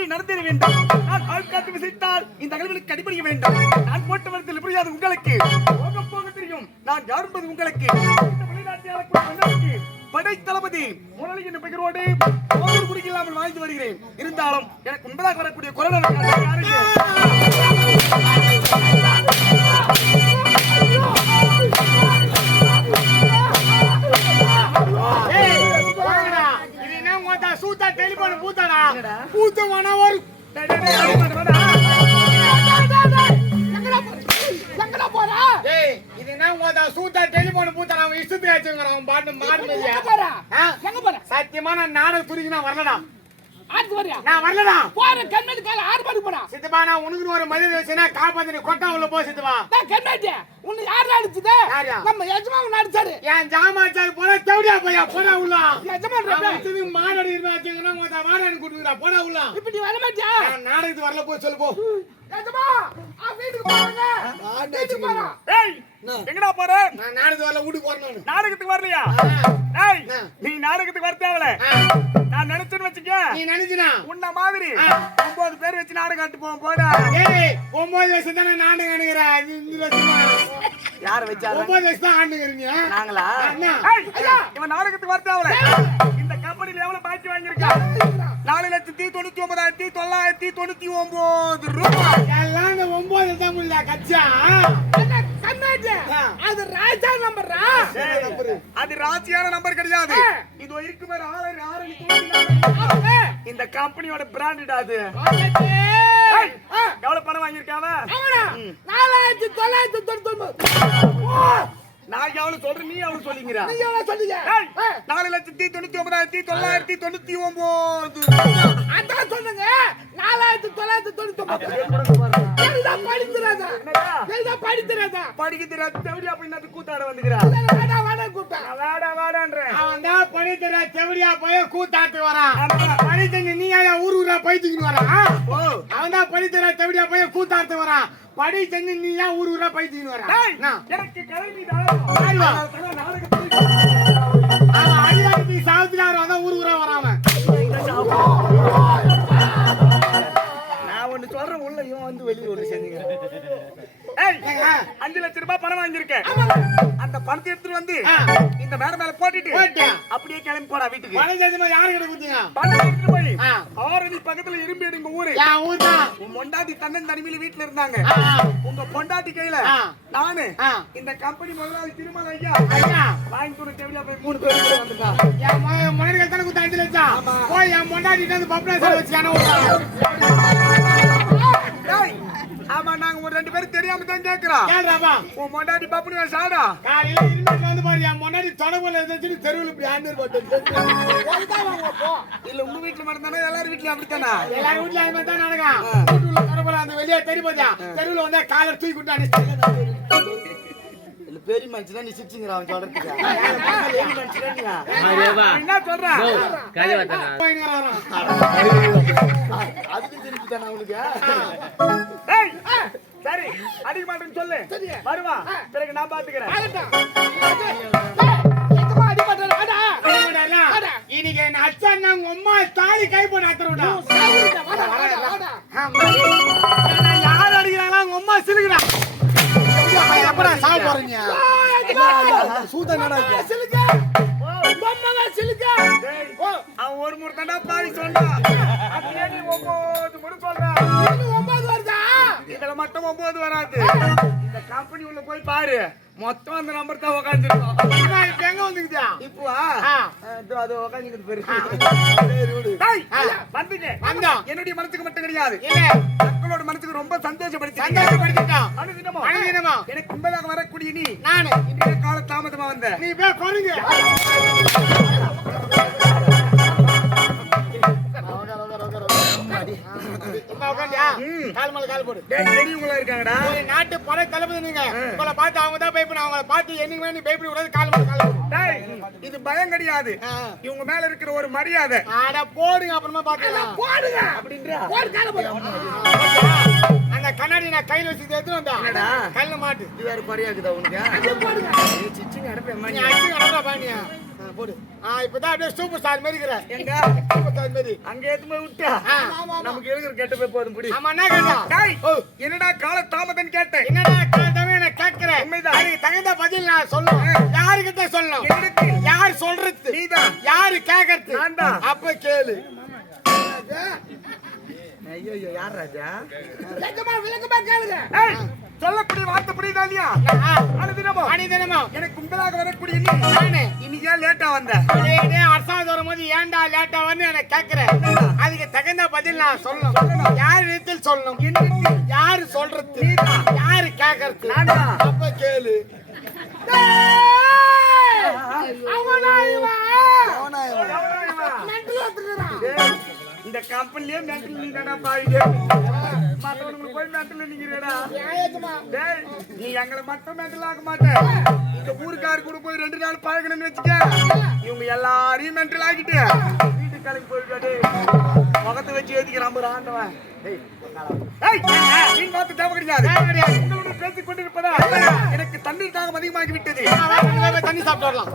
ஒன்றை நடத்திட வேண்டும். நான் ஆள்காட்டு விசித்தால் இந்த அகல்களுக்கு அடிபடிய வேண்டும். நான் போட்ட வரத்தில் புரியாது உங்களுக்கு, போக போக தெரியும் நான் யார் என்பது உங்களுக்கு. இந்த வெளிநாட்டு ஆளக்கூடிய படை தளபதி முரளி என்ற பெயரோடு ஒரு குடிக்கு இல்லாமல் வாழ்ந்து வருகிறேன். இருந்தாலும் எனக்கு முன்பதாக வரக்கூடிய குரல் சூத்தா டெலிபோன் பூத்தாடா பூத்தவனா ஒரு சூத்தா டெலிபோன் பூத்தாடா அவன் இஷ்டத்துக்கு ஆச்சுங்கிறான் அவன் பாட்டு மாடு சத்தியமா நான் நாடகம் துருக்கி நான் வரலடா. நான் வரலடா போற கண்ணாடி கால 6 மணிக்கு போடா சித்தப்பா. நான் உனக்கு ஒரு மதிய வச்சேனா காப்பாத்தி கொட்டா உள்ள போ சித்தப்பா. நான் கண்ணாடி உன்னை யார் அடிச்சது? நம்ம எஜமான் அடிச்சாரு. என் ஜாமாச்சார் போற தேவடியா போயா போடா உள்ள. எஜமான் அடிச்சது மானடி இருந்தாச்சுங்கனா மொத மானடி கூட்டுடா போடா உள்ள. இப்ப நீ வர மாட்டியா? நான் நாடகத்துக்கு வரல போ சொல்லு போ. எஜமா ஆ வீட்டுக்கு போறங்க. வீட்டுக்கு போறா. ஏய் எங்கடா போற? நான் நாடகத்துக்கு வரல வீட்டுக்கு போறேன். நாடகத்துக்கு வரலையா? ஏய் நீ நாடகத்துக்கு வர தேவல. நான் நினைச்சேன்னு வச்சுக்க. நீ நினைச்சினா உன்ன மாதிரி 9 பேர் வச்சு நாடகம் காட்டு போவோம் போடா. ஏய் 9 வருஷம் தான நாடகம் ஆடுங்கற. அது இந்த வருஷமா யார் வச்சாங்க? 9 வருஷம் தான் ஆடுங்கறீங்க. நாங்களா? ஏய் இவன் நாடகத்துக்கு வர தேவல. இந்த கம்பெனில எவ்வளவு பாக்கி வாங்கிருக்கா? 4,99,999 ரூபாய். எல்லாம் இந்த 9 தான் முள்ள கச்சா. கண்ணாடி அது ராஜா நம்பரா? அது ராஜியான நம்பர் கிடையாது. இது இருக்கு பாரு 6 இந்த கம்பெனியோட பிராண்டட் அது. எவ்வளவு பணம் வாங்கியிருக்காவ? 4,999. நான் எவ்வளவு சொல்றேன் நீ எவ்வளவு சொல்லிங்கற? நீ எவ்வளவு சொல்லிங்க? 4,99,999. அதான் சொன்னங்க 4,999. எல்ல படிச்சறதா? எல்ல படிச்சறதா? படிக்கிறதா செவடியா போய் நான் கூத்தாட வந்துக்கறா. வாடா வாடா கூத்தா. வாடா வாடான்ற. அவன் தான் படிச்சறா செவடியா போய் கூத்தாட்டு வரான். படிச்சங்க நீ ஏன் ஊரூரா பைத்திக்கிட்டு வரான்? ஓ அவன் தான் படிச்சறா செவடியா போய் கூத்தாட்டு வரான். படி செஞ்சு நீ ஏன் ஊரூரா பைத்திக்கிட்டு வரான்? எனக்கு கல்வி தாளவா. அவன் அடிவாடி சாவுத்தினாரு அதான் ஊரூரா வராம. நான் ஒன்னு சொல்றேன் உள்ள இவன் வந்து வெளிய ஒன்னு செஞ்சீங்க. ஏய் 5 லட்சம் ரூபாய் பணம் வாங்கியிருக்கேன். அந்த பணத்தை எடுத்து வந்து இந்த மேல மேல போட்டுட்டு அப்படியே கிளம்பி போடா வீட்டுக்கு. பணம் செஞ்சமா யாரு கிட்ட குடுத்தீங்க? பணம் எடுத்து போய் ஆரணி பக்கத்துல இரும்பேடு எங்க ஊரு. என் ஊர் தான். உன் பொண்டாட்டி தன்னன் தனிமையில வீட்ல இருந்தாங்க. உங்க பொண்டாட்டி கையில நானு இந்த கம்பெனி முதலாளி திருமல ஐயா வாங்கி கொடுத்த தேவையா போய் 3 பேர் கூட வந்துட்டா. என் மனைவி தான குடுத்த 5 லட்சம். போய் என் பொண்டாட்டி வந்து பப்ளா சார் வச்சானே ஓடுறாங்க. டேய் ஆமா நாங்க ஒரு 2 பேரும் தெரியாம தான் கேக்குறோம். கேளுடா உன் பொண்டாட்டி பாப்புனே சாடா. காலையில இருந்துட்டு வந்து பாரு என் பொண்டாட்டி தொடங்கல இருந்துச்சு தெருவுல இப்படி ஆண்டர் போட்டு. போய்டா வாங்க போ. இல்ல உங்க வீட்ல மட்டும் தானே எல்லாரும் வீட்ல அப்படிதானா? எல்லாரும் வீட்ல அதே மாதிரி தான் நடக்கும். வீட்டுல தொடங்கல அந்த வெளிய தெரியுமா? தெருவுல வந்து காலர் தூக்கி விட்டு அடிச்சு. இல்ல பெரிய மனுஷனா நீ சிச்சிங்கற அவன் சொல்றதுக்கு. பெரிய மனுஷனா நீ. என்ன சொல்ற? காலி வாடா. அதுக்கு திருப்பி தான உங்களுக்கு. ஏய் சரி அடிக்க மாட்டேன்னு சொல்லு. வருவா பிறகு நான் பாத்துக்கறேன். எத்தமா அடி மாட்டற வாடா. வாடா இன்னைக்கு என்ன அச்சன்னா உங்க அம்மா தாலி கை போட அத்தறடா. வாடா வாடா. நான் யார் அடிக்கறாங்களா உங்க அம்மா சிலுகுடா. எப்படா சாவ போறீங்க? சூத நடா சிலுக. பொம்மங்க சிலுக. அவன் ஒரு முறை தான்டா பாவி சொன்னா. அப்படியே நீ 9 முறை சொல்றா. நீ 9 வருதா? இதல மட்டும் 9 வராது. இந்த கம்பெனி உள்ள போய் பாரு. மொத்தம் அந்த நம்பர் தான் உட்கார்ந்திருக்கும். இப்போ எங்க வந்துக்குதா? இப்போ அது உட்கார்ந்திருக்குது பெரிய. சரி விடு. டேய் வந்துங்க. வந்தா என்னுடைய மனசுக்கு மட்டும் கிடையாது. இல்ல மக்களோட மனசுக்கு ரொம்ப சந்தோஷப்படுத்திட்டான். அனுதினமா எனக்கு முன்பதாக வரக்கூடிய நீ நானே இந்த கால தாமதமா வந்த. நீ போய் கொருங்க. கால் போடு. பெரியவங்களா இருக்காங்கடா. நாட்டு பல தளபதி நீங்க. உங்களை பார்த்து அவங்க தான் பயப்பட. அவங்கள பார்த்து என்னைக்குமே நீ பயப்பட கூடாது. கால் போடு. இது பயம் கிடையாது. இவங்க மேல இருக்கிற ஒரு மரியாதை. அட போடுங்க அப்புறமா பாக்கலாம். போடுங்க அப்படின்றா. போடு கால போடு. அந்த கண்ணாடி நான் கையில வச்சிட்டு எடுத்து வந்தா. என்னடா? கையில மாட்டு. இது வேற பரியாக்குதா உனக்கு? அது போடுங்க. நீ சிச்சிங்க அடப்பே மானி. நீ அடிச்சு அடடா பானியா. போடு. இப்பதான் அப்படியே சூப்பர் ஸ்டார் மாதிரி இருக்கிற. எங்க சூப்பர் ஸ்டார் மாதிரி. அங்க ஏத்துமே விட்டா நமக்கு இருக்கிற கெட்ட போய் போதும் புடி. ஆமா என்ன கேட்டா? டேய் என்னடா கால தாமதம் கேட்டேன். என்னடா காலத்தாவே நான் கேக்குறேன். உண்மைதான். அதுக்கு தகுந்த பதில் நான் சொல்லணும். யாருக்கிட்ட சொல்லணும்? என்னிடத்து யார் சொல்றது? நீதான். யாரு கேக்குறது? நான்தான். அப்ப கேளு. ஐயோ யார் ராஜா? விளக்கமா கேளுங்க. ஏய் சொல்லக்கூடிய வார்த்தை புரியுதா இல்லையா? அனுதினமும் எனக்கு கும்பலாக வரக்கூடிய நீ நானு இன்னைக்கு ஏன் லேட்டா வந்த? அரசாங்கம் வரும்போது ஏன்டா லேட்டா வந்து எனக்கு கேக்குறேன். அதுக்கு தகுந்த பதில் நான் சொல்லணும். யார் இடத்தில் சொல்லணும்? என்னிடத்து யாரு சொல்றது? நீதான். யாரு கேக்குறது? நான்தான். அப்ப கேளு. எவனா இவன்? டேய், இந்த கம்பெனிலே மென்டல் நீங்கடா பாயிடு. மத்தவங்களுக்கு போய் மென்டல் நீங்கடா. டேய் நீ எங்களை மட்டும் மென்டல் ஆக மாட்டே. இந்த ஊருக்கார கூட போய் 2 நாள் பழகணும்னு வெச்சுக்க. இவங்க எல்லாரையும் மென்டல் ஆக்கிட்டு வீட்டுக்கு கிளம்பி போயிடுடா. டேய் முகத்தை வச்சு ஏத்திக்கிறான் ஆண்டவன். டேய் நீ பார்த்து தேவை கிடையாது. உங்களோட பேசிக் கொண்டிருப்பதா எனக்கு தண்ணீர் தாகம் அதிகமாகி விட்டது. தண்ணி சாப்பிட்டு வரலாம்.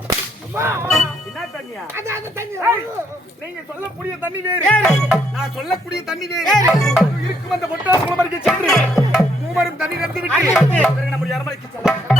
என்ன தண்ணியா? நீங்க சொல்லக்கூடிய தண்ணி வேறு, நான் சொல்லக்கூடிய தண்ணி வேறு. இருக்கும் அந்த பொட்டாஸ் குளமருக்கு சென்று மூவரும் தண்ணி நிறுத்தி விட்டு நம்முடைய அரண்மனைக்கு செல்லலாம்.